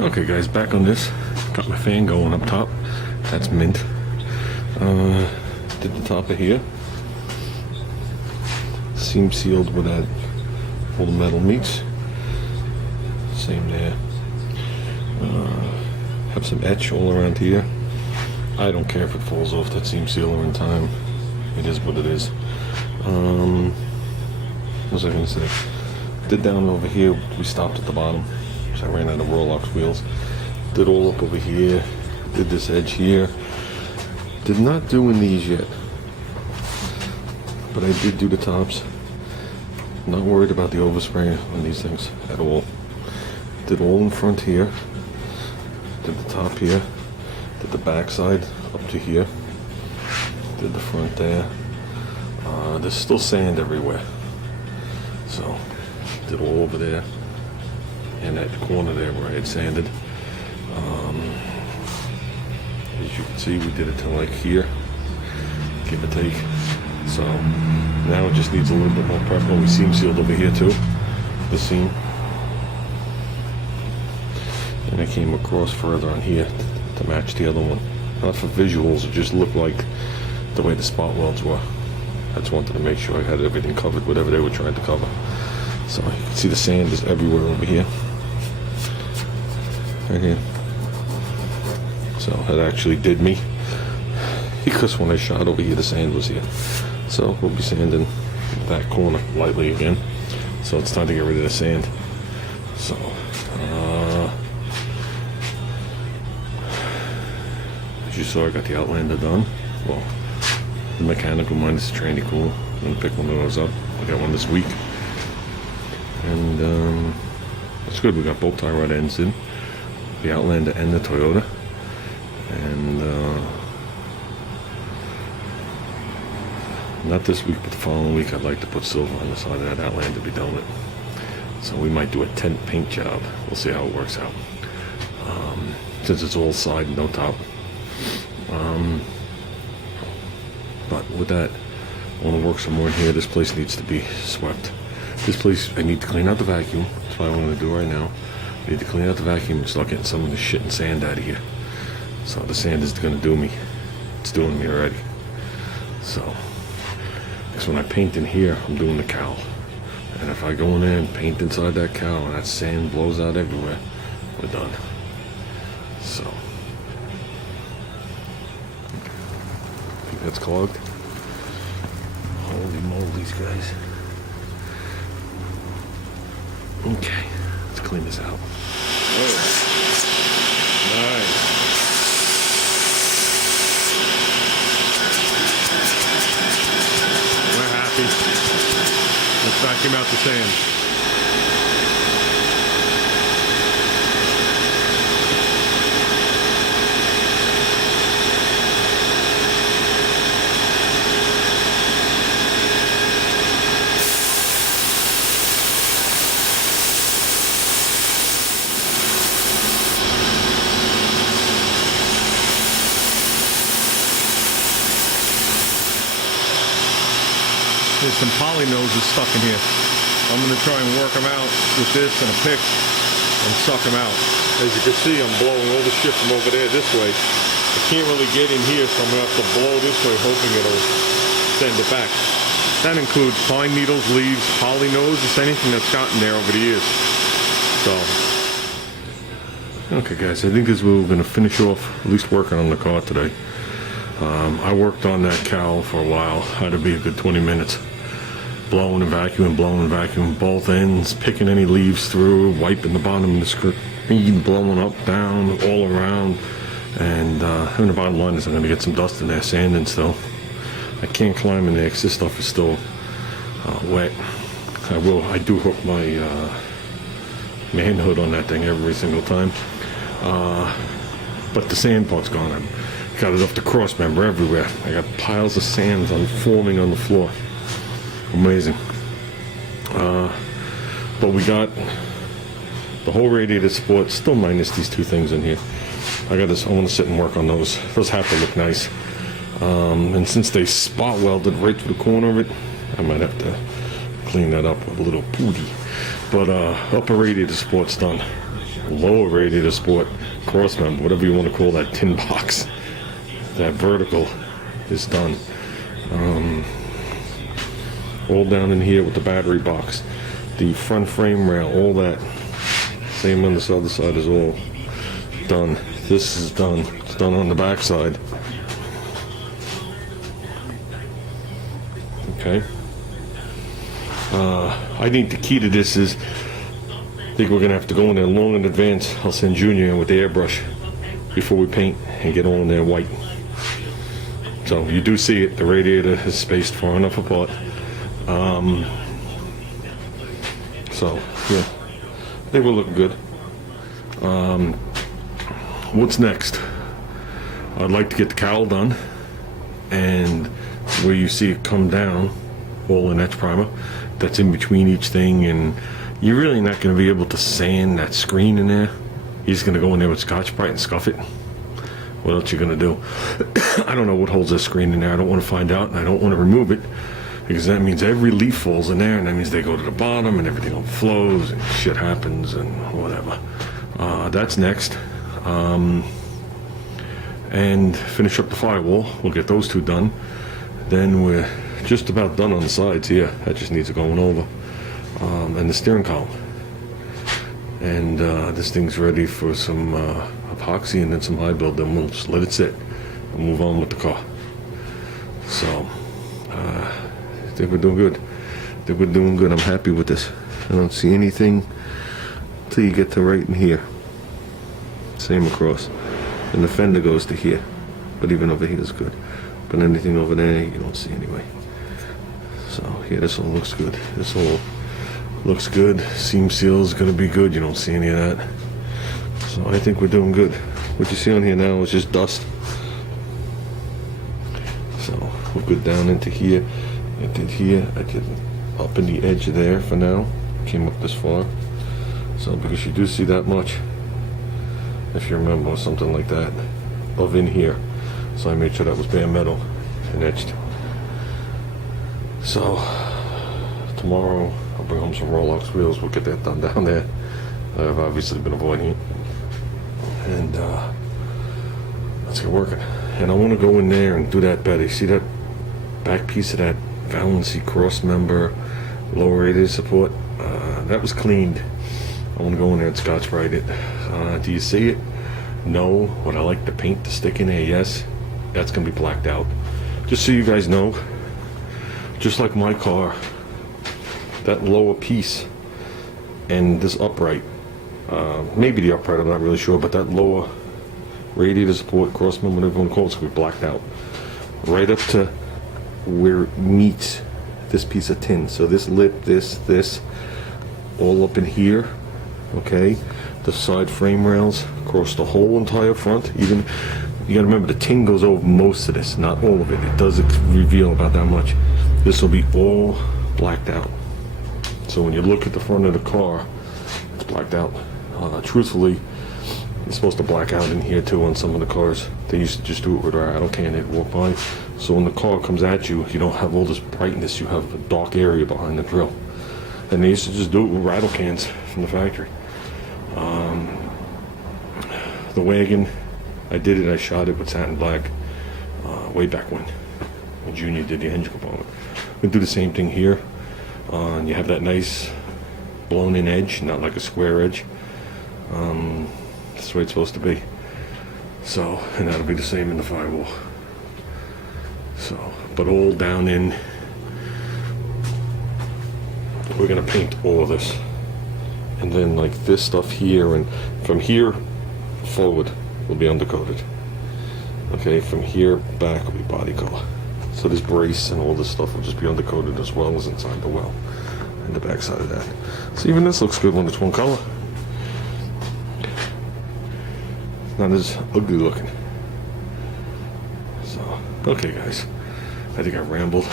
Okay guys, back on this. Got my fan going up top. That's mint. Did the top of here. Seam sealed with that all the metal meets. Same there. Have some etch all around here. I don't care if it falls off that seam sealer in time. It is what it is. What was I gonna say? Did down over here, we stopped at the bottom. So I ran out of Rolex wheels. Did all up over here. Did this edge here. Did not do in these yet. But I did do the tops. Not worried about the overspray on these things at all. Did all in front here. Did the top here. Did the back side up to here. Did the front there. There's still sand everywhere. So, did all over there. And that corner there where I had sanded. As you can see, we did it to like here, give or take. So now it just needs a little bit more prep. Oh, we seam sealed over here too, the seam. And I came across further on here to match the other one. Not for visuals, it just looked like the way the spot welds were. I just wanted to make sure I had everything covered, whatever they were trying to cover. So you can see the sand is everywhere over here. Right here. So it actually did me, because when I shot over here the sand was here. So we'll be sanding that corner lightly again. So it's time to get rid of the sand. So as you saw, I got the Outlander done. Well, the mechanical minus the tranny cool. I'm gonna pick one of those up. I got one this week. And that's good. We got both tie rod ends in. The Outlander and the Toyota. And not this week, but the following week I'd like to put silver on the side of that Outlander to be done with. So we might do a tent paint job. We'll see how it works out. Since it's all side and no top. But with that, I want to work some more in here. This place needs to be swept. This place, I need to clean out the vacuum. That's what I want to do right now. I need to clean out the vacuum and start getting some of the shit and sand out of here. So the sand is going to do me. It's doing me already. So, because when I paint in here, I'm doing the cowl. And if I go in there and paint inside that cowl and that sand blows out everywhere, we're done. So, I think that's clogged. Holy moly's, guys. Okay, let's clean this out. Oh, nice. We're happy. Let's vacuum out the sand. There's some poly noses stuck in here. I'm going to try and work them out with this and a pick and suck them out. As you can see, I'm blowing all the shit from over there this way. I can't really get in here, so I'm going to have to blow this way, hoping it'll send it back. That includes pine needles, leaves, poly noses, anything that's gotten there over the years. So, okay guys, I think this is where we're going to finish off, at least working on the car today. I worked on that cowl for a while. Had to be a good 20 minutes. Blowing and vacuuming both ends, picking any leaves through, wiping the bottom of the screen, blowing up, down, all around. And the bottom line is I'm going to get some dust in there, sanding still. I can't climb in there because this stuff is still wet. I do hook my manhood on that thing every single time. But the sand part's gone. I've got it off the cross member everywhere. I got piles of sand forming on the floor. Amazing. But we got the whole radiator support, still minus these two things in here. I want to sit and work on those. Those have to look nice. And since they spot welded right through the corner of it, I might have to clean that up with a little putty. But upper radiator support's done. lower radiator support cross member, whatever you want to call that tin box, that vertical is done. All down in here with the battery box, the front frame rail, all that. Same on this other side is all done. This is done. It's done on the back side. Okay. I think the key to this is, I think we're gonna have to go in there long in advance. I'll send Junior in with the airbrush before we paint and get all in there white. So you do see it. The radiator is spaced far enough apart. So yeah, I think we're looking good. What's next? I'd like to get the cowl done, and where you see it come down, all in etch primer that's in between each thing, and you're really not going to be able to sand that screen in there. You're just going to go in there with Scotch-Brite and scuff it. What else you going to do? I don't know what holds that screen in there. I don't want to find out, and I don't want to remove it, because that means every leaf falls in there, and that means they go to the bottom, and everything overflows, and shit happens, and whatever. That's next. And finish up the firewall. We'll get those two done. Then we're just about done on the sides here. That just needs going over. And the steering column. And this thing's ready for some epoxy and then some high build. Then we'll just let it sit and move on with the car. So I think we're doing good. I'm happy with this. I don't see anything till you get to right in here. Same across. And the fender goes to here. But even over here is good. But anything over there you don't see anyway. So yeah, this all looks good. This all looks good. Seam seal is going to be good. You don't see any of that. So I think we're doing good. What you see on here now is just dust. So we're good down into here. I did here. I did up in the edge there for now. Came up this far. So because you do see that much, if you remember, something like that, of in here. So I made sure that was bare metal and etched. So tomorrow I'll bring home some Rolex wheels. We'll get that done down there. I've obviously been avoiding it. And let's get working. And I want to go in there and do that bed. You see that back piece of that Valency cross member, lower radiator support? That was cleaned. I want to go in there and Scotch-Brite it. Do you see it? No. Would I like the paint to stick in there? Yes. That's going to be blacked out. Just so you guys know, just like my car, that lower piece and this upright, maybe the upright, I'm not really sure, but that lower radiator support, cross member, whatever you want to call it, it's going to be blacked out. Right up to where it meets this piece of tin. So this lip, this, all up in here, okay? The side frame rails across the whole entire front. Even, you gotta remember, the tin goes over most of this, not all of it. It does reveal about that much. This will be all blacked out. So when you look at the front of the car, it's blacked out. Truthfully, it's supposed to black out in here too on some of the cars. They used to just do it with a rattle can, they'd walk by. So when the car comes at you, you don't have all this brightness, you have a dark area behind the grill. And they used to just do it with rattle cans from the factory. The wagon, I did it, I shot it with satin black way back when Junior did the engine component. We do the same thing here. And you have that nice blown in edge, not like a square edge. That's the way it's supposed to be. So, and that'll be the same in the firewall. So, but all down in, we're gonna paint all of this. And then like this stuff here, and from here forward will be undercoated. Okay, from here back will be body color. So this brace and all this stuff will just be undercoated as well as inside the well and the back side of that. So even this looks good when it's one color. Not as ugly looking. So, okay guys, I think I rambled.